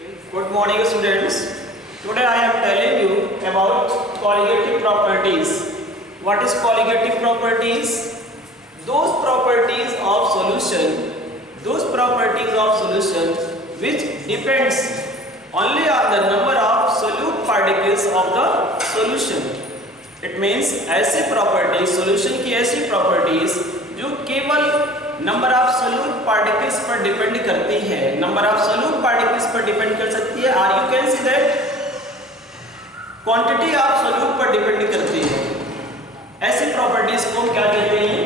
Good morning students. Today I am telling you about colligative properties. What is colligative properties? Those properties of solution which depends only on the number of solute particles of the solution. It means ऐसे properties, solution की ऐसी properties जो केवल number of solute particles पर depend करती है, number of solute particles पर depend कर सकती है, और you can see that quantity of solute पर डिपेंड करती है। ऐसी प्रॉपर्टीज को क्या कहते हैं?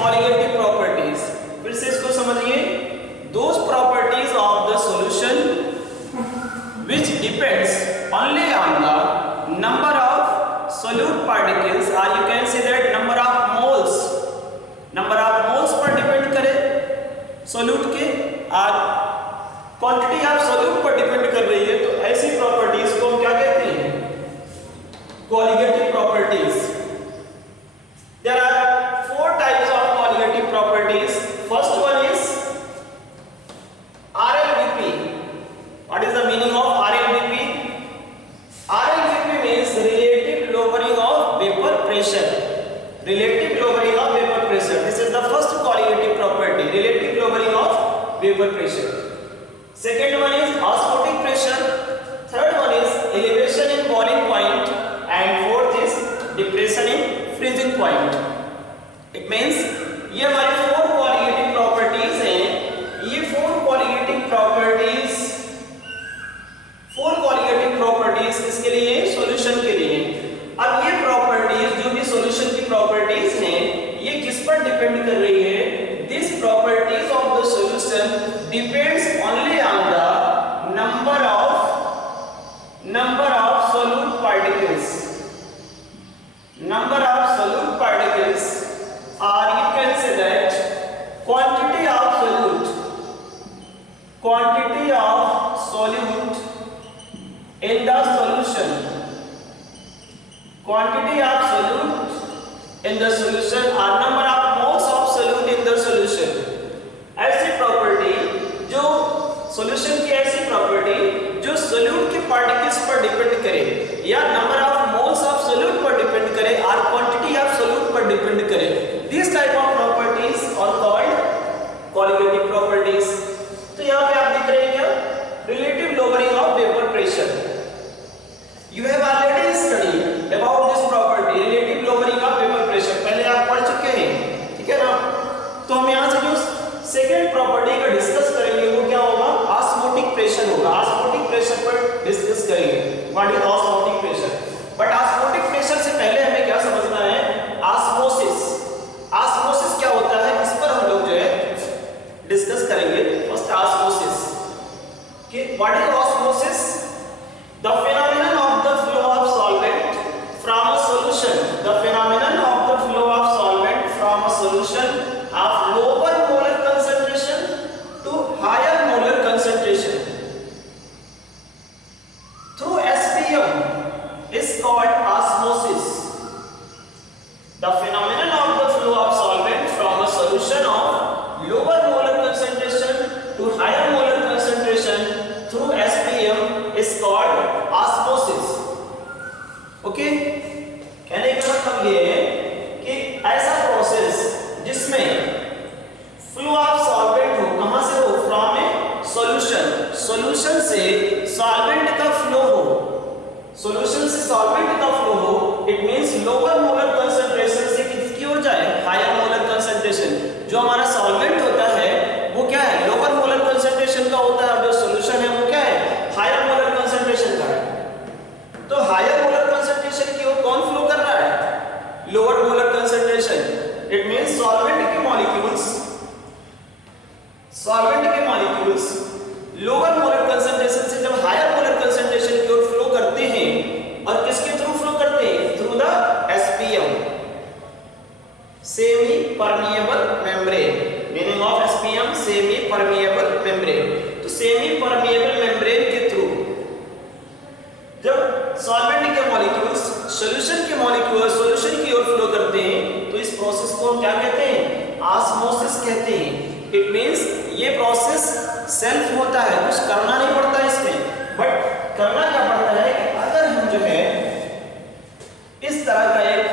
Colligative properties. फिर से इसको समझिए, those properties of the solution which depends only on the number of solute particles, और you can see that number of moles पर डिपेंड करे सोल्यूट के, और क्वांटिटी ऑफ सोल्यूट पर डिपेंड कर रही है, तो ऐसी प्रॉपर्टीज को हम क्या कहते हैं? Colligative properties. There are four types of colligative properties. First one is RLBP. What is the meaning of RLBP? RLBP means relative lowering of vapor pressure. Relative lowering of vapor pressure. This is the first colligative property, relative lowering of vapor pressure. Second one is osmotic pressure. Third one is elevation in boiling point, and fourth is depression in freezing point. It means ये हमारी four colligative properties हैं। ये four colligative properties किसके लिए? Solution के लिए। अब ये प्रॉपर्टीज जो भी सॉल्यूशन की प्रॉपर्टीज हैं, ये किस पर डिपेंड कर रही है? This properties of the solution depends only on the number of solute particles, और you can say that quantity of solute in the solution, quantity of solute in the solution, or number of moles of solute in the solution. ऐसी property जो solution की ऐसी property जो solute के particles पर depend करे, या number of moles of solute पर डिपेंड करे, और क्वांटिटी ऑफ सोल्यूट पर डिपेंड करे, this type of properties are called colligative properties. तो यहाँ पे आप देख रहे हैं क्या? Relative lowering of vapour pressure. You have already studied about this property, relative lowering of vapor pressure. पहले आप पढ़ चुके हैं, ठीक है ना? तो हम यहाँ से जो सेकेंड प्रॉपर्टी का डिस्कस करेंगे वो क्या होगा? ऑस्मोटिक प्रेशर होगा। ऑस्मोटिक प्रेशर पर डिस्कस करेंगे। What is osmotic pressure? But osmotic pressure से पहले हमें क्या समझना है? ऑस्मोसिस क्या होता है, इस पर हम लोग जो है डिस्कस करेंगे। फर्स्ट ऑस्मोसिस कि what is osmosis? The phenomenon of the flow of solvent from a solution. The phenomenon of the flow of solvent from a solution of lower molar concentration to higher molar concentration through SPM is called osmosis. The phenomenon of the flow of solvent from a solution of lower molar concentration to higher molar concentration through SPM is called osmosis. Okay? कहने का मतलब ये है कि ऐसा process जिसमें flow of solvent हो, कहां से हो? फ्रॉम ए सॉल्यूशन से सॉल्वेंट का फ्लो हो, it means lower molar concentration से किसकी ओर जाए? Higher molar concentration. जो हमारा सॉल्वेंट होता है वो क्या है? लोअर मोलर कंसंट्रेशन का होता है, और जो सॉल्यूशन है वो क्या है? हायर मोलर कंसंट्रेशन का है। तो हायर मोलर कंसंट्रेशन की ओर कौन फ्लो कर रहा है? Lower molar concentration. It means solvent के मॉलिक्यूल्स लोअर मोलर कंसंट्रेशन से जब हायर मोलर कंसंट्रेशन की ओर फ्लो करते हैं, और किसके थ्रू फ्लो करते हैं? Through the SPM, semi permeable membrane. Meaning of SPM, semi permeable membrane. तो सेमी परमिएबल मेम्ब्रेन के थ्रू जब सॉल्वेंट के मॉलिक्यूल्स सॉल्यूशन की ओर फ्लो करते हैं, तो इस प्रोसेस को हम क्या कहते हैं? ऑस्मोसिस कहते हैं। इट मीन्स ये प्रोसेस सेल्फ होता है, कुछ करना नहीं पड़ता इसमें, बट करना क्या पड़ता है कि अगर हम जो है इस तरह का एक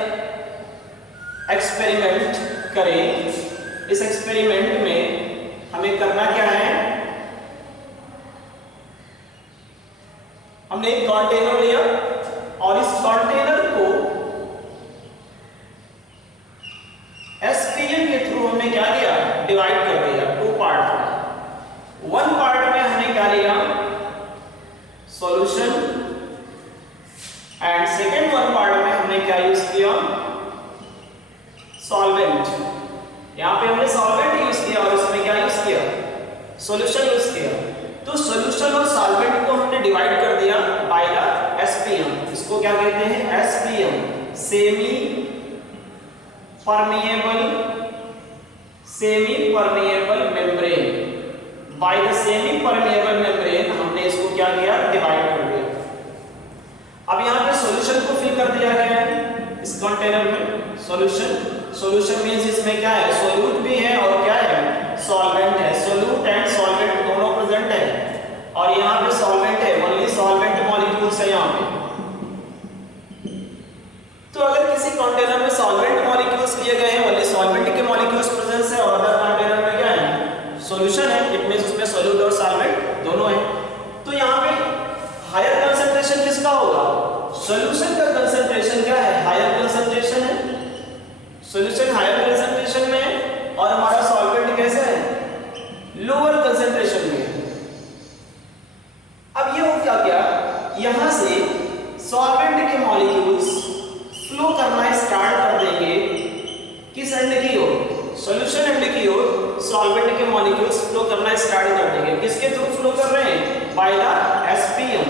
एक्सपेरिमेंट करें, इस एक्सपेरिमेंट में हमें करना क्या है, हमने एक कंटेनर लिया और इस कंटेनर को एसपीएम के थ्रू हमने क्या किया, डिवाइड कर दिया 2 पार्ट में। 1 पार्ट में हमने क्या लिया, सॉल्यूशन, एंड सेकेंड 1 पार्ट में हमने क्या यूज किया, सॉल्वेंट। यहां पे हमने सॉल्वेंट यूज किया और इसमें क्या यूज किया, सॉल्यूशन यूज किया। तो सॉल्यूशन और सॉल्वेंट को हमने डिवाइड कर दिया बाय द एसपीएम। इसको क्या कहते हैं, SPM, semi permeable membrane. By the semi permeable membrane हमने इसको क्या किया, डिवाइड कर दिया। अब यहाँ पे सॉल्यूशन को फिल कर दिया गया है इस कंटेनर में। सॉल्यूशन मींस इसमें क्या है, सोल्यूट भी है और क्या है, सॉल्वेंट है। सोल्यूट एंड सॉल्वेंट दोनों प्रेजेंट है और यहाँ पे सॉल्वेंट है, ओनली सॉल्वेंट मॉलिक्यूल्स है यहाँ पे। तो अगर किसी कंटेनर में सॉल्वेंट मॉलिक्यूल्स दिए गए हैं, ओनली सॉल्वेंट के मॉलिक्यूल्स प्रेजेंस है, और अदर कंटेनर में क्या है, सॉल्यूशन है, इट मींस उसमें सोल्यूट और सॉल्वेंट दोनों है। तो यहाँ पे हायर कंसंट्रेशन किसका होगा, सॉल्यूशन का कंसंट्रेशन क्या है, हायर कंसंट्रेशन है, सॉल्यूशन हायर कंसंट्रेशन में है और हमारा सॉल्वेंट कैसा है, लोअर कंसंट्रेशन में है। अब ये हो क्या, यहां से सॉल्वेंट के मॉलिक्यूल्स फ्लो करना स्टार्ट कर देंगे किस एंड की ओर, सॉल्यूशन एंड की ओर। सॉल्वेंट के मॉलिक्यूल्स फ्लो करना स्टार्ट कर देंगे, किसके थ्रू फ्लो कर रहे हैं, बाय द एसपीएम।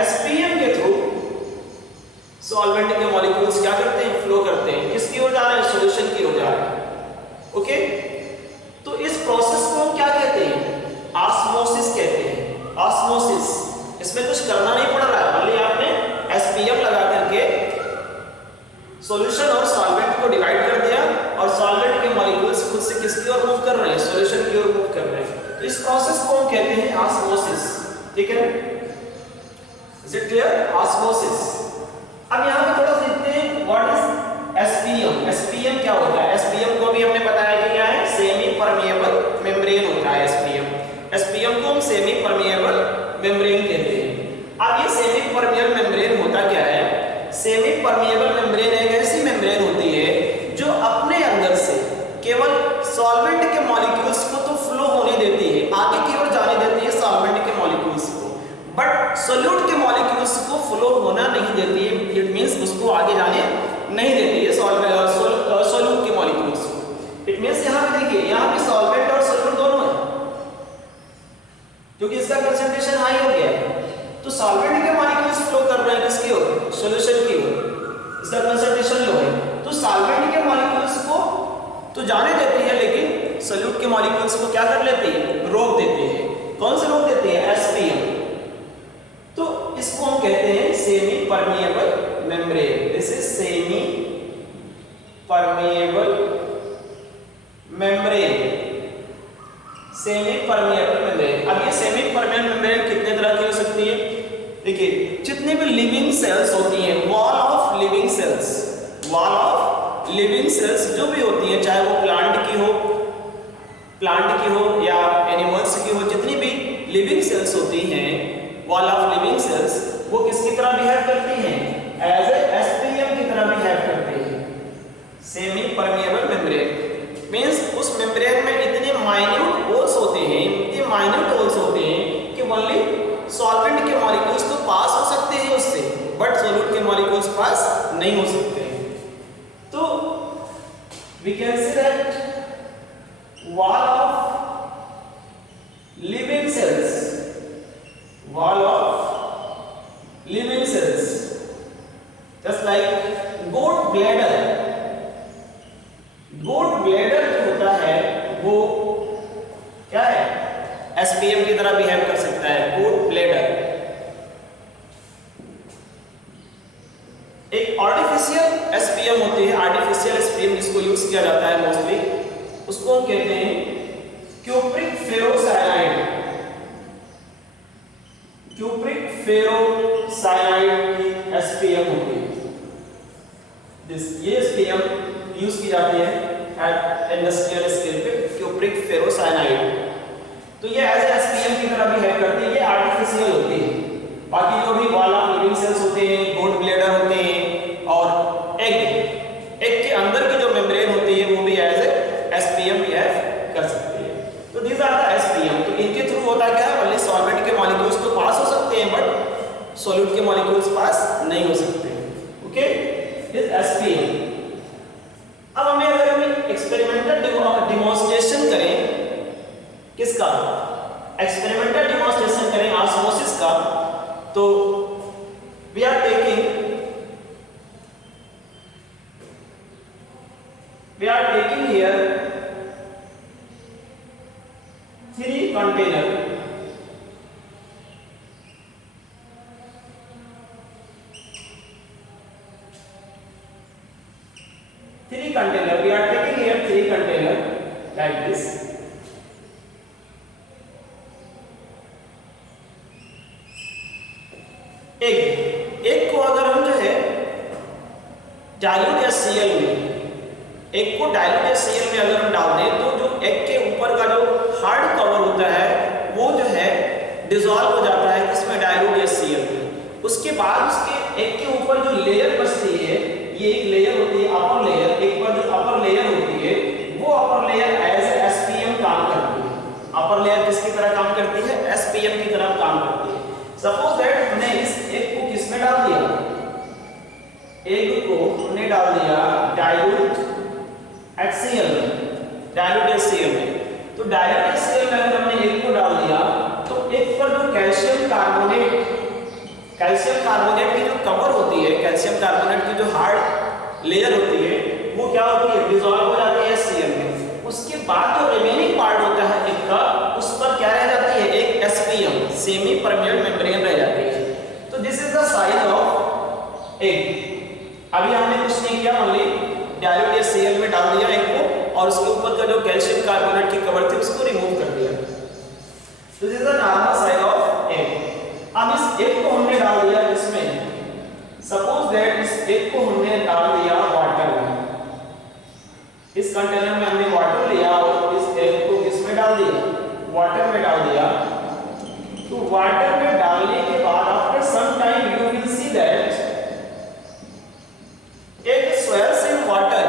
एसपीएम के थ्रू सॉल्वेंट के मॉलिक्यूल्स क्या करते हैं, फ्लो करते हैं, किसकी ओर जा रहे हैं, सॉल्यूशन की ओर जा रहे हैं। ओके, तो इस प्रोसेस को हम क्या कहते हैं, ऑस्मोसिस कहते हैं। ऑस्मोसिस, इसमें कुछ करना नहीं पड़ रहा है, भले आपने एसपीएम लगा करके सॉल्यूशन और सॉल्वेंट को डिवाइड कर दिया और सॉल्वेंट के मॉलिक्यूल्स खुद से किसकी ओर मूव कर रहे हैं, सॉल्यूशन की ओर मूव कर रहे हैं। तो इस प्रोसेस को हम कहते हैं ऑस्मोसिस। ठीक है, इज इट क्लियर, ऑस्मोसिस। अब यहाँ पे थोड़ा देखते हैं व्हाट इज एसपीएम। एसपीएम क्या होता है, एसपीएम को भी हमने बताया कि क्या है, सेमी परमिएबल मेम्ब्रेन होता है एसपीएम। एसपीएम को हम सेमी परमिएबल मेम्ब्रेन कहते हैं। अब ये सेमी परमिएबल मेम्ब्रेन होता क्या है, सेमी परमिएबल मेम्ब्रेन एक ऐसी मेम्ब्रेन होती है जो अपने अंदर से केवल सॉल्वेंट के मॉलिक्यूल्स को तो फ्लो होने देती है, आगे की ओर जाने देती है सॉल्वेंट के मॉलिक्यूल्स को, बट सोल्यूट के मॉलिक्यूल्स को फ्लो होना नहीं देती है। इट मींस उसको आगे जाने नहीं देती है सोल्यूट के मॉलिक्यूल्स को। इट मींस यहाँ पे देखिए, यहाँ पे सॉल्वेंट और सोल्यूट दोनों है, क्योंकि इसका कंसंट्रेशन हाई हो गया है। तो सॉल्वेंट के मॉलिक्यूल्स फ्लो कर रहे हैं किसकी ओर, सॉल्यूशन की ओर, इसका कंसंट्रेशन लो है। तो सॉल्वेंट के मॉलिक्यूल्स को तो जाने देती है, लेकिन सोल्यूट के मॉलिक्यूल्स को क्या कर लेती है, रोक देती है। कौन से रोक देती है, एसपीएम। तो इसको हम कहते हैं semi permeable membrane. This is semi permeable membrane, semi permeable membrane. अब ये सेमी परमिएबल मेम्ब्रेन कितने तरह की हो सकती है, देखिए, जितने भी लिविंग सेल्स होती हैं, wall of living sales, wall of living sales जो भी होती हैं, चाहे वो प्लांट की हो या एनिमल्स की हो, जितनी भी लिविंग सेल्स होती हैं, वॉल ऑफ लिविंग सेल्स, वो किसकी तरह बिहेव करती हैं, एज ए एसपीएम की तरह बिहेव करती हैं। सेमी परमिएबल मेम्ब्रेन मींस उस मेम्ब्रेन में इतने माइन्यूट होल्स होते हैं, इतने माइन्यूट होल्स होते हैं कि ओनली सॉल्वेंट के मॉलिक्यूल्स तो पास हो सकते हैं उससे, बट सोल्यूट के मॉलिक्यूल्स पास नहीं हो सकते हैं। तो we can say that wall of living cells, wall of living cells, just like goat bladder जो होता है वो क्या है, एसपीएम की तरह बिहेव कर सकता है। गोट ब्लैडर एक आर्टिफिशियल एसपीएम होती है, आर्टिफिशियल एसपीएम जिसको यूज किया जाता है मोस्टली, उसको हम कहते हैं क्यूप्रिक फेरोसाइनाइड, क्यूप्रिक फेरोसाइनाइड की SPM होती है। ये SPM यूज की जाती है एट इंडस्ट्रियल स्केल पे, क्यूप्रिक फेरोसाइनाइड। तो ये एज SPM की तरह भी हेल्प करती है। ये आर्टिफिशियल होती है। बाकी जो भी वॉल ऑफ लिविंग सेल्स होते हैं, गोड ब्लैडर होते हैं और एग के अंदर की जो मेम्ब्रेन होती है वो भी एज SPM बिहेव कर सकती है। तो दीज आर द SPM। तो इनके थ्रू होता क्या है, ओनली सॉल्वेंट के मॉलिक्यूल्स तो पास हो सकते हैं बट सॉल्यूट के मॉलिक्यूल्स पास नहीं हो सकते। Okay, this SPM। अब हमें अगर हम एक्सपेरिमेंटल डिमॉन्स्ट्रेशन करें किसका, एक्सपेरिमेंटल डिमॉन्स्ट्रेशन करें ऑस्मोसिस का, तो we are taking here 3 container, we are taking here 3 container like this। एक को अगर हम जो है डाइल्यूट HCl में, एक को डाइल्यूट HCl में अगर हम डाल दें तो जो एग के ऊपर का जो हार्ड कवर होता है वो जो है डिसॉल्व हो जाता है इसमें डाइल्यूट HCl में। उसके बाद उसके एग के ऊपर जो लेयर बचती है, ये एक लेयर होती है अपर लेयर, एक बार जो अपर लेयर होती है वो अपर लेयर एज SPM काम करती है। अपर लेयर किसकी तरह काम करती है, SPM की तरह काम करती है। सपोज दैट हमने इस एग को किसमें डाल दिया, एग को हमने डाल दिया डाइल्यूट HCl में, डाइल्यूट HCl में। तो डाइल्यूट HCl में अगर हमने एग को डाल दिया तो एग पर जो कैल्शियम कार्बोनेट की जो कवर होती है, कैल्शियम कार्बोनेट की जो हार्ड लेयर होती है वो क्या होती है, डिसॉल्व हो जाती है HCl में। उसके बाद जो रिमेनिंग पार्ट होता है एग का, उस पर क्या रह जाती है, एक SPM सेमी परमेबल मेम्ब्रेन रह जाती है। तो this is the size of egg. अभी हमने कुछ नहीं किया, ओनली डाइल्यूट HCl में डाल दिया एग को और उसके ऊपर का जो कैल्शियम कार्बोनेट की कवर थी उसको रिमूव कर दिया। तो this is the normal size of egg. अब इस एग को हमने डाल दिया इसमें, सपोज दैट इस एग को हमने डाल दिया वाटर में, इस कंटेनर में हमने वाटर लिया और इस एग को किसमें डाल दिया, वाटर में डाल दिया। तो वाटर में डालने के बाद after some time you will see that egg swells in water,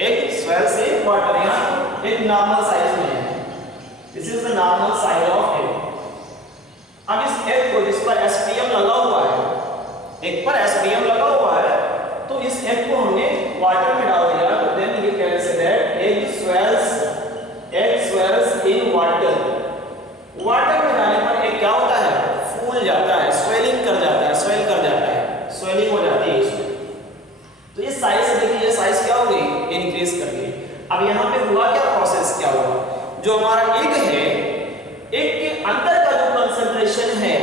egg swells in water. यहाँ एक नॉर्मल साइज में है, this is the normal size of egg. अब इस एग को जिस पर SPM लगा हुआ है, एग पर SPM लगा हुआ है, तो इस एग को हमने वाटर में डाल दिया। तो then we can say that egg swells in water. Water में डालने पर एग क्या होता है, फूल जाता है, स्वेलिंग कर जाता है, स्वेल कर जाता है, स्वेलिंग हो जाती है इसमें। तो ये साइज देखिए, ये साइज क्या हो गई, इंक्रीज कर गई। अब यहाँ पे हुआ क्या, प्रोसेस क्या हुआ, जो हमारा एग है, एग के अंदर का जो कंसंट्रेशन है,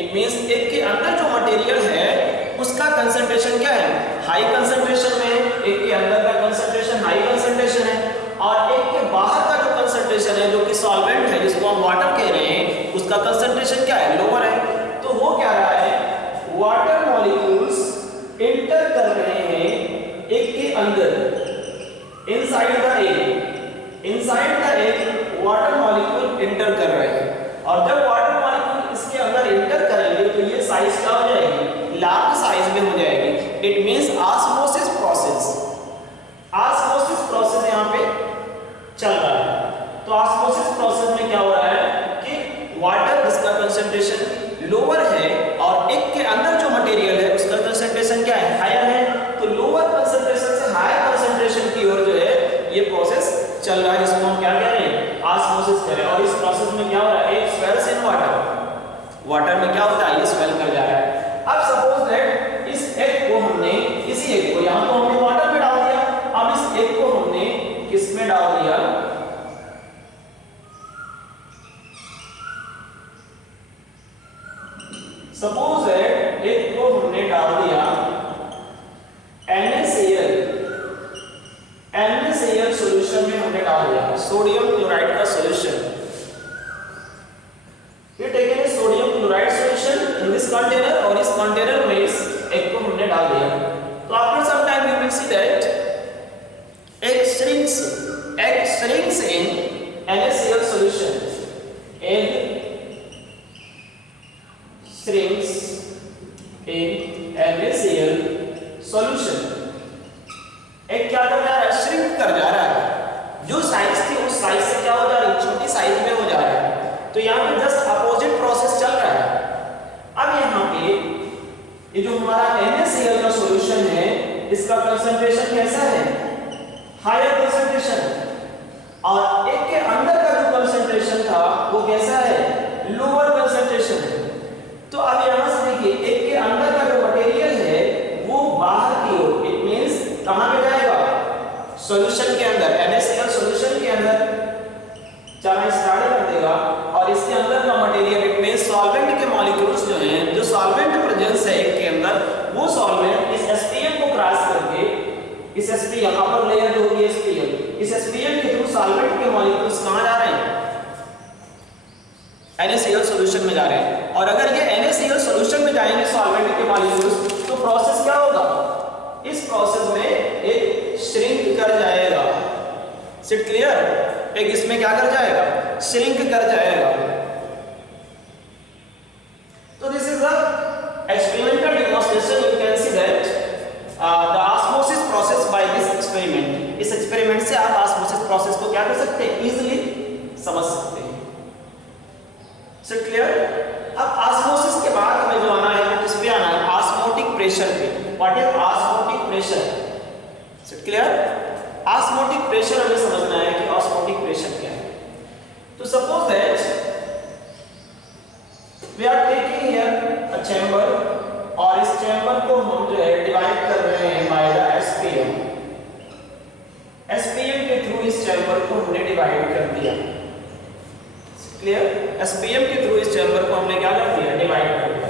इट मींस एग के अंदर जो मटेरियल है उसका कंसंट्रेशन क्या है, हाई कंसंट्रेशन में। एग के अंदर का कंसंट्रेशन हाई कंसंट्रेशन है और एग के बाहर का जो कंसंट्रेशन है जो कि सॉल्वेंट है जिसको हम वाटर कह रहे हैं, उसका कंसंट्रेशन क्या है, लोअर है। तो वो क्या रहा है, वाटर मॉलिक्यूल्स एंटर कर रहे हैं एग के अंदर, inside the egg water molecule enter कर रहे हैं। और जब वाटर मॉलिक्यूल इसके अंदर एंटर करेंगे तो ये साइज क्या हो जाएगी, लार्ज साइज में हो जाएगी। इट मींस ऑस्मोसिस प्रोसेस यहाँ पे चल रहा है। तो ऑस्मोसिस प्रोसेस में क्या हो रहा है कि वाटर जिसका कंसंट्रेशन लोअर है और एग के अंदर जो मटेरियल है उसका कंसंट्रेशन क्या है, हायर है। तो लोअर कंसंट्रेशन से हायर कंसंट्रेशन की ओर जो है ये प्रोसेस चल रहा है, जिसको हम क्या कह रहे हैं, ऑस्मोसिस कह रहे हैं। और इस प्रोसेस में क्या हो रहा है, एग स्वेल्स इन वाटर में क्या होता है, ये स्वेल कर जा रहा है। अब सपोज दैट इस एग को हमने, इसी एग को यहाँ तो हमने वाटर में डाल दिया, अब इस एग को हमने किस में डाल दिया, सपोज दैट एग को हमने डाल दिया NaCl सॉल्यूशन में हमने डाल दिया, सोडियम क्लोराइड का इस कंटेनर और इस कंटेनर में इस एग को हमने डाल दिया। तो after some time you will see that egg shrinks in NaCl solution. Egg shrinks in NaCl solution. Egg क्या कर जा रहा है? श्रिंक कर जा रहा है। जो साइज थी उस साइज से क्या हो जा रही है? छोटी साइज में हो जा रहा है। तो यहाँ पे जस्ट अपोजिट प्रोसेस चल रहा है। अब यहाँ पे ये जो हमारा NaCl का सॉल्यूशन है, इसका कंसंट्रेशन कैसा है? Higher concentration. और एक के अंदर का जो कंसंट्रेशन था वो कैसा है? लोअर कंसंट्रेशन है। तो अब यहां से देखिए, एक के अंदर का जो मटेरियल है वो बाहर की ओर, इट मींस कहां पे जाएगा? सॉल्यूशन के अंदर, NaCl सॉल्यूशन के अंदर चलना स्टार्ट कर देगा। और इसके अंदर का मटेरियल, इट मींस सॉल्वेंट के मॉलिक्यूल्स जो हैं, जो सॉल्वेंट प्रेजेंस है एक के अंदर, वो सॉल्वेंट इस SPM को क्रॉस करके, इस SPM अपर लेयर जो होगी SPM, इस SPM के थ्रू सॉल्वेंट के मॉलिक्यूल्स कहां जा रहे हैं? NaCl सॉल्यूशन में जा रहे हैं। और अगर ये NaCl सॉल्यूशन में जाएंगे सॉल्वेंट के मॉलिक्यूल्स, तो प्रोसेस क्या होगा? इस प्रोसेस में एक श्रिंक कर जाएगा। It clear? एक इसमें क्या कर जाएगा? श्रिंक कर जाएगा। तो this is the experimental demonstration. You can see that the osmosis process by this experiment. इस एक्सपेरिमेंट से आप ऑस्मोसिस प्रोसेस को क्या कर सकते हैं? इजीली समझ सकते हैं। क्लियर? अब ऑस्मोसिस के बाद हमें जो आना है वो किस पे आना है? ऑस्मोटिक प्रेशर पे। What is osmotic pressure? Clear? Osmotic pressure हमें समझना है कि ऑस्मोटिक प्रेशर क्या है। तो suppose that we are taking here a chamber, और इस चैम्बर को हम जो है डिवाइड कर रहे हैं बाय द SPM। SPM के थ्रू इस चैम्बर को हमने डिवाइड कर दिया। क्लियर? SPM के थ्रू इस चैम्बर को हमने क्या कर दिया? डिवाइड कर दिया।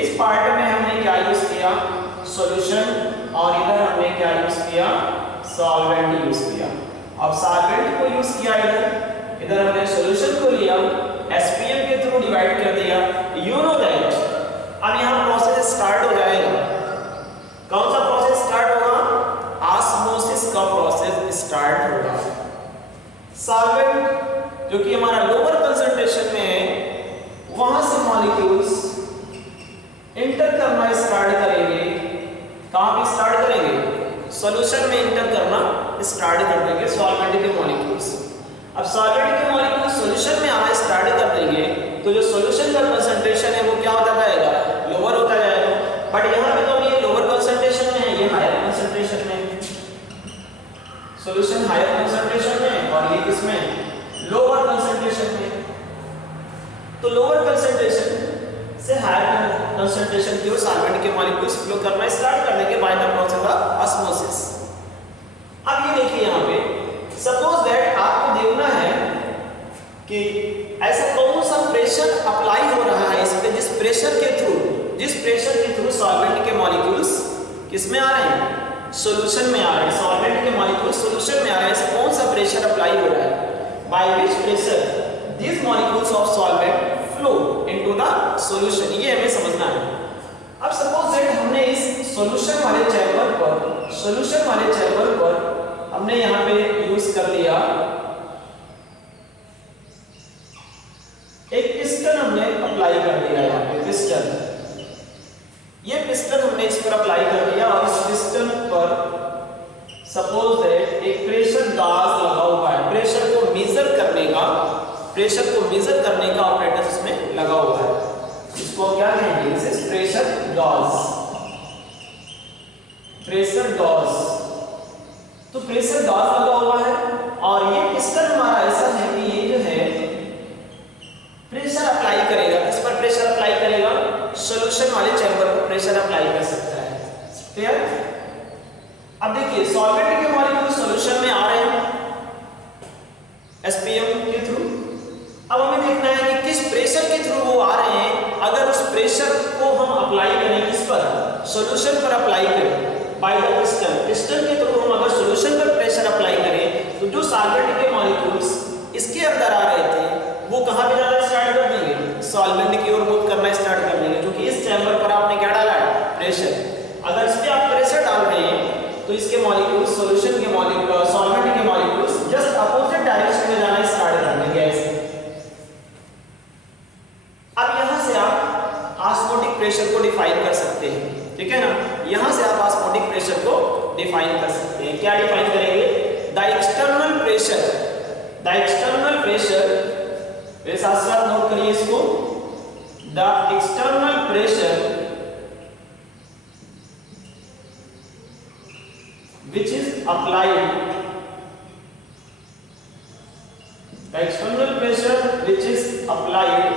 इस पार्ट में हमने क्या यूज किया? सॉल्यूशन, और इधर हमने क्या यूज किया? सॉल्वेंट यूज किया। अब सॉल्वेंट को यूज किया इधर हमने सॉल्यूशन को लिया, SPM के थ्रू डिवाइड कर दिया। यू नो दैट अब यहाँ प्रोसेस स्टार्ट हो जाएगा। कौन सा प्रोसेस स्टार्ट होगा? ऑस्मोसिस का प्रोसेस स्टार्ट होगा। सॉल्वेंट जो कि हमारा लोअर कंसंट्रेशन में है, वहां से मॉलिक्यूल्स इंटर करना स्टार्ट करेंगे। कहां पे स्टार्ट करेंगे? सॉल्यूशन में इंटर करना स्टार्ट कर देंगे सॉल्वेंट के मॉलिक्यूल्स। अब सॉल्वेंट के मॉलिक्यूल्स सॉल्यूशन में आना स्टार्ट कर देंगे, तो जो सॉल्यूशन का कंसंट्रेशन है वो क्या होता जाएगा? लोअर होता जाएगा। बट यहाँ पे तो ये लोअर कंसंट्रेशन में है, ये हायर कंसंट्रेशन में है। सॉल्यूशन हायर कंसंट्रेशन में और ये किसमें? लोअर कंसंट्रेशन में। तो लोअर कंसंट्रेशन से हायर कंसंट्रेशन की ओर सॉल्वेंट के मॉलिक्यूल्स फ्लो करना स्टार्ट कर देंगे by the process of osmosis. अब ये देखिए यहाँ पे सपोज दैट आपको देखना है कि ऐसा कौन सा प्रेशर अप्लाई हो रहा है इस पे, जिस प्रेशर के थ्रू सॉल्वेंट के मॉलिक्यूल्स किस में आ रहे हैं? सॉल्यूशन में आ रहे हैं। सॉल्वेंट के मॉलिक्यूल्स सॉल्यूशन में आ रहे हैं। ऐसा कौन सा प्रेशर अप्लाई हो रहा है? By which pressure these molecules of solvent flow into the solution? ये हमें समझना है। अब सपोज दैट हमने इस सॉल्यूशन वाले चैम्बर पर हमने यहाँ पे यूज कर लिया एक पिस्टन, हमने अप्लाई कर दिया यहाँ पे पिस्टन। ये पिस्टन हमने इस पर अप्लाई कर दिया और इस पिस्टन पर सपोज दैट एक प्रेशर गाज लगा हुआ है। प्रेशर को मेजर करने का ऑपरेटर इसमें लगा हुआ है। इसको क्या कहेंगे? दिस इज प्रेशर गाज। तो प्रेशर गाज लगा हुआ है और ये पिस्टन हमारा ऐसा है कि ये जो है प्रेशर अप्लाई करेगा। किस पर प्रेशर अप्लाई करेगा? सॉल्यूशन वाले चैम्बर पर प्रेशर अप्लाई कर सकता है। क्लियर? अब देखिए सॉल्वेंट के मॉलिक्यूल सॉल्यूशन में आ रहे हैं SPM के थ्रू। अब हमें देखना है कि किस प्रेशर के थ्रू वो आ रहे हैं। अगर उस प्रेशर को हम अप्लाई करें किस पर? सॉल्यूशन पर अप्लाई करें बाय द पिस्टन के थ्रू हम अगर सॉल्यूशन पर प्रेशर अप्लाई करें, तो जो सॉल्वेंट के मॉलिक्यूल्स इसके अंदर आ रहे थे वो कहां पे जाना स्टार्ट कर देंगे? सॉल्वेंट की ओर मूव करना स्टार्ट कर देंगे, क्योंकि इस इसके मॉलिक्यूल्स, सॉल्यूशन के मॉलिक्यूल्स, सॉल्वेंट के मॉलिक्यूल्स जस्ट अपोजिट डायरेक्शन में जाना स्टार्ट कर देंगे ऐसे। अब यहां से आप ऑस्मोटिक प्रेशर को डिफाइन कर सकते हैं, ठीक है ना। यहां से आप ऑस्मोटिक प्रेशर को डिफाइन कर सकते हैं। क्या डिफाइन करेंगे? The external pressure, the external pressure, मेरे साथ साथ नोट करिए इसको, the external pressure which is applied, the external pressure which is applied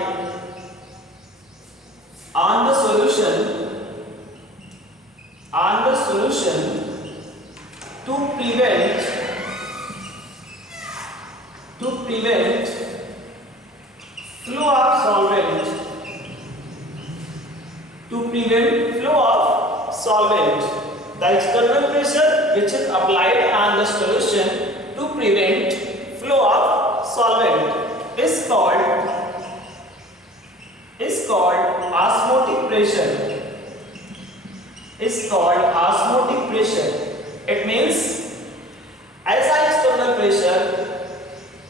on the solution, on the solution to prevent flow of solvent, to prevent flow of solvent. The external pressure which is applied on the solution to prevent flow of solvent is called osmotic pressure. Is called osmotic pressure. It means ऐसा external pressure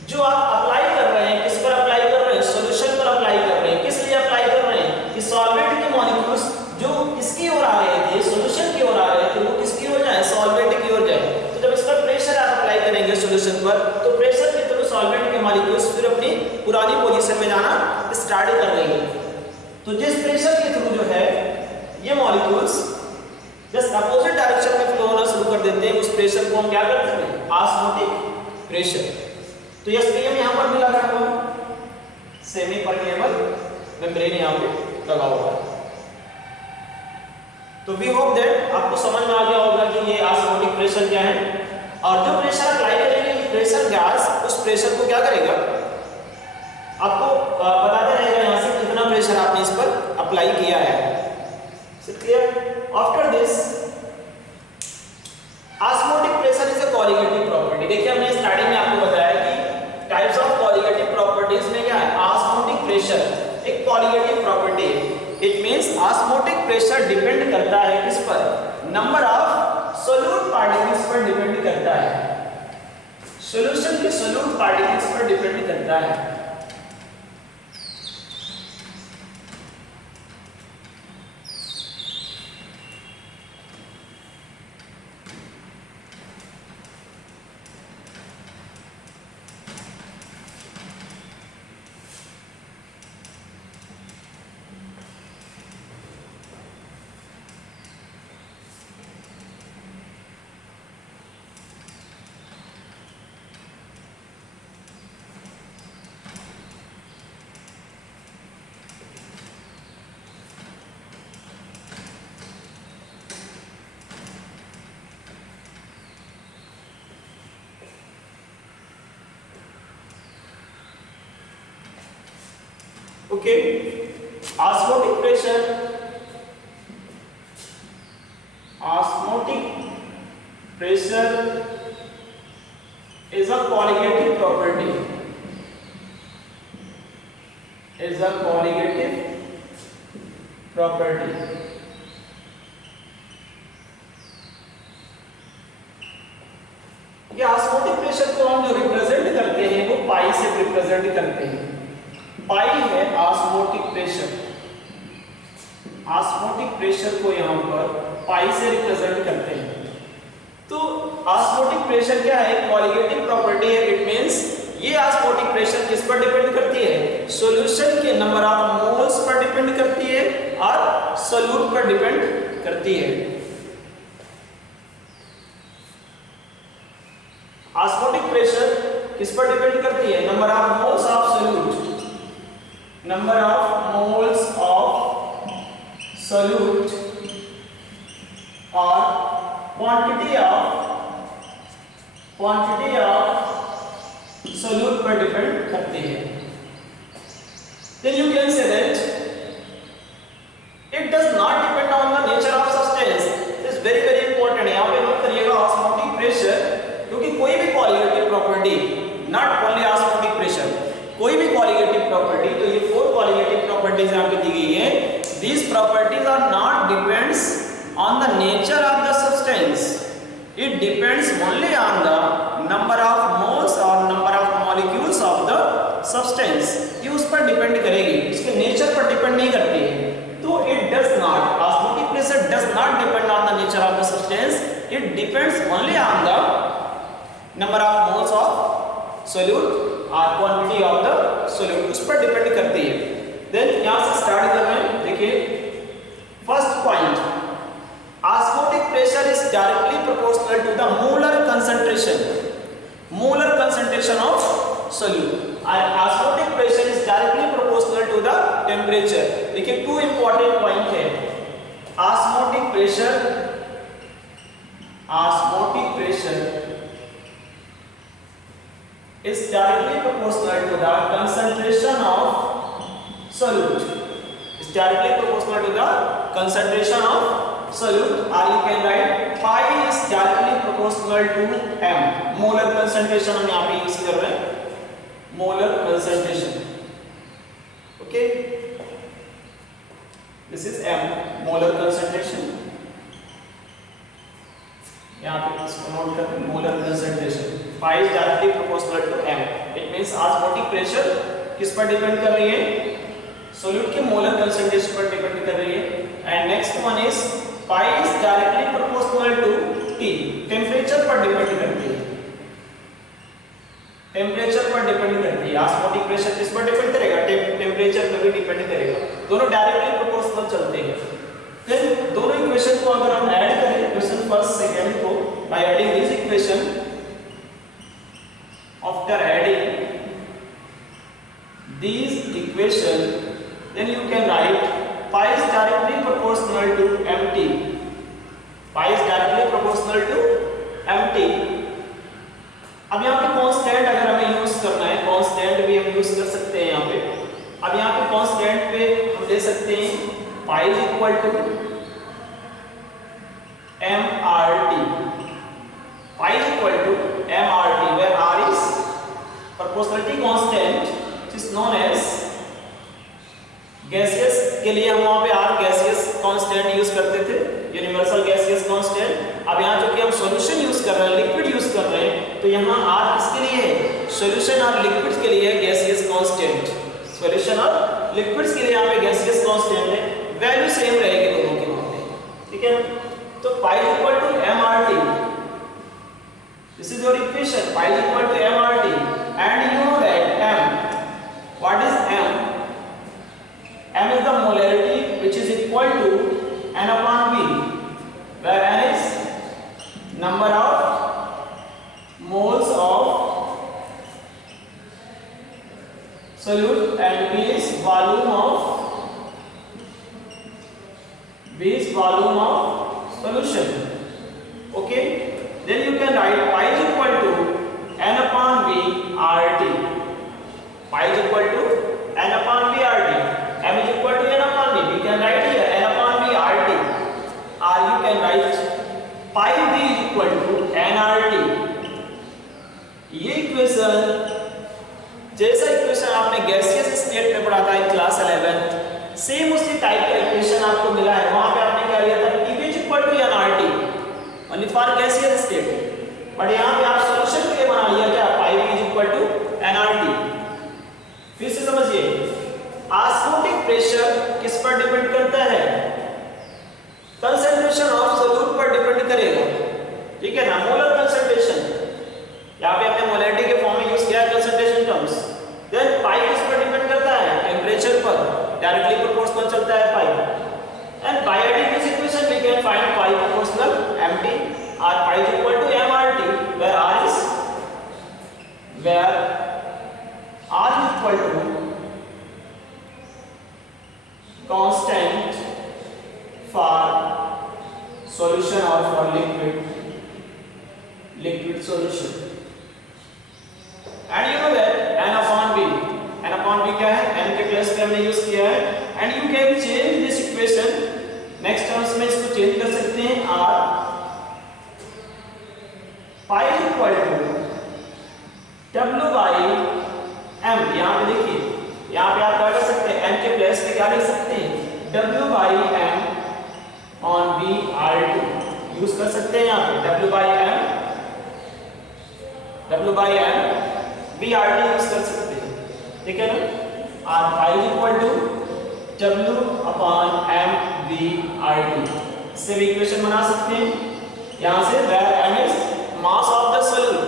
जो आप apply कर रहे हैं, किस पर apply कर रहे हैं? सॉल्यूशन पर अप्लाई कर रहे हैं। किस लिए अप्लाई कर रहे हैं? कि सॉल्वेंट के मॉलिक्यूल्स जो इसकी ओर आ रहे थे, सॉल्यूशन की ओर आ रहे थे, वो किसकी ओर जाए? सॉल्वेंट की ओर जाए। तो जब इस पर प्रेशर आप अप्लाई करेंगे सॉल्यूशन पर, तो प्रेशर के थ्रू सॉल्वेंट के मॉलिक्यूल्स फिर अपनी पुरानी पोजीशन में जाना स्टार्ट कर देंगे। तो जिस प्रेशर के थ्रू जो है ये मॉलिक्यूल्स जस्ट अपोजिट डायरेक्शन में फ्लो होना शुरू कर देते हैं, उस प्रेशर को हम क्या करते हैं? Osmotic pressure. तो यस पीएम यहां पर भी लगा हुआ है, सेमी परमेएबल मेम्ब्रेन यहां पे लगा हुआ है। तो वी होप दैट आपको समझ में आ गया होगा कि ये ऑस्मोटिक प्रेशर क्या है, और जो प्रेशर अप्लाई करेंगे प्रेशर गैस उस प्रेशर को क्या करेगा? आपको बताते रहेगा यहां से कितना प्रेशर आपने इस पर अप्लाई किया है। Clear? After this osmotic pressure is a colligative property. देखिए हमने स्टार्टिंग में आपको बताया कि टाइप्स ऑफ कोलिगेटिव प्रॉपर्टीज में क्या है? ऑस्मोटिक प्रेशर एक कोलिगेटिव प्रॉपर्टी है। It means osmotic pressure depend करता है किस पर? नंबर ऑफ सोल्यूट पार्टिकल्स पर डिपेंड करता है, सॉल्यूशन के सोल्यूट पार्टिकल्स पर डिपेंड करता है। Okay, osmotic pressure, osmotic pressure is a colligative property, is a colligative property. ये ऑस्मोटिक प्रेशर को हम जो रिप्रेजेंट करते हैं वो पाई से रिप्रेजेंट करते हैं। पाई है ऑस्मोटिक प्रेशर, ऑस्मोटिक प्रेशर को यहां पर पाई से रिप्रेजेंट करते हैं। तो ऑस्मोटिक प्रेशर क्या है? कोलिगेटिव प्रॉपर्टी है। इट मींस ये ऑस्मोटिक प्रेशर किस पर डिपेंड करती है? सॉल्यूशन के नंबर ऑफ मोल्स पर डिपेंड करती है और सोल्यूट पर डिपेंड करती है। ऑस्मोटिक प्रेशर किस पर डिपेंड करती है? Number of moles of solute, number of moles of solute or quantity of solute पर डिपेंड करती है। Then you can say that it does not depend on the nature of substance. This is very very important। यहाँ पे note करिएगा osmotic pressure, क्योंकि कोई भी colligative property, not only osmotic pressure, कोई भी कोलिगेटिव प्रॉपर्टी, तो ये 4 कोलिगेटिव प्रॉपर्टीज यहाँ पे दी गई है। These properties are not depends on the nature of the substance. It depends only on the number of moles or number of molecules of the substance. ये उस पर डिपेंड करेगी, इसके नेचर पर डिपेंड नहीं करती है। तो it does not, osmotic pressure does not depend on the nature of the substance. It depends only on the number of moles of solute or quantity of the solute, उस पर depend करती है। Then यहाँ से start कर रहे हैं, देखिए first point, osmotic pressure is directly proportional to the molar concentration of solute. Osmotic pressure is directly proportional to the temperature. देखिए टू इंपॉर्टेंट पॉइंट है, osmotic pressure is directly proportional to the concentration of solute. Is directly proportional to the concentration of solute, or you can write pi is directly proportional to m. Molar concentration हम यहाँ पे use कर रहे हैं, molar concentration. Okay, this is m, molar concentration. यहाँ पे इसको note करते हैं, molar concentration. Pi is directly proportional to m. It means osmotic pressure किस पर डिपेंड कर रही है? solute के molar concentration पर डिपेंड कर रही है. And next one is pi is directly proportional to T. Temperature पर डिपेंड करती है, टेम्परेचर पर डिपेंड करती है। ऑस्मोटिक प्रेशर किस पर डिपेंड करेगा? टेम्परेचर पर भी डिपेंड करेगा, दोनों डायरेक्टली प्रोपोर्शनल चलते हैं। फिर दोनों इक्वेशन को अगर हम ऐड करें, इक्वेशन फर्स्ट सेकंड को, by adding this equation, after adding this equation, then you can write pi is directly proportional to mt. Pi is directly proportional to mt. अब यहाँ पे कांस्टेंट अगर हमें यूज करना है, कांस्टेंट भी हम यूज कर सकते हैं यहाँ पे। अब यहाँ पे कांस्टेंट पे हम ले सकते हैं pi is equal to mRT. Pi is equal to mRT, where R is proportionality constant, which is known as gaseous के लिए हम वहाँ पे R गैसियस कांस्टेंट यूज करते थे, यूनिवर्सल गैसियस कांस्टेंट। अब यहाँ जो कि हम सॉल्यूशन यूज कर रहे हैं, लिक्विड यूज कर रहे हैं, तो यहाँ R किसके लिए है? सॉल्यूशन और लिक्विड्स के लिए है गैसियस कांस्टेंट। सॉल्यूशन और लिक्विड्स के लिए यहाँ पे गैसियस कांस्टेंट है, वैल्यू सेम रहेगी दोनों की वहाँ पे, ठीक है। तो pi is equal to mRT, this is your equation, pi is equal to mRT, and you know that m, what is m? M is the molarity which is equal to n upon V, where n is number of moles of solute and V is volume of solution. Okay, then you can write pi is equal to n upon V RT. Pi is equal to n upon V RT. M is equal to n upon V. We can write here n upon V RT, or you can write pi V is equal to nRT. ये equation, जैसा equation आपने gaseous state में पढ़ा था in class 11, same उसी type का equation आपको मिला है। वहां पे आपने क्या लिया था? P is equal to nRT only for gaseous state, but यहाँ पे आप सॉल्यूशन के लिए बना लिया क्या? pi V is equal to nRT. फिर से समझिए, ऑस्मोटिक प्रेशर किस पर डिपेंड करता है? कंसंट्रेशन ऑफ सोल्यूट पर डिपेंड करेगा, ठीक है ना। मोलर कंसंट्रेशन, यहाँ पे हमने मोलैरिटी के फॉर्म में यूज किया है कंसंट्रेशन टर्म्स। देन पाई किस पर डिपेंड करता है? टेम्परेचर पर, डायरेक्टली प्रोपोर्शनल चलता है pi. And by adding this equation we can find pi proportional mt, और pi is equal to mRT, where r is equal to constant for solution or for liquid solution. And you know that n upon v क्या है? n के plus पे हमने use किया है। and you can change this equation, next terms में इसको change कर सकते हैं, r pi is equal to w by m। यहाँ पे देखिए, यहाँ पे आप क्या कर सकते हैं? n के प्लस पे क्या लिख सकते हैं? w by m on v r2 use कर सकते हैं यहाँ पे, w by m W by M VRT use कर सकते हैं, ठीक है ना। R is equal to W upon M VRT, इससे भी इक्वेशन बना सकते हैं यहाँ से, where M is mass of the solute,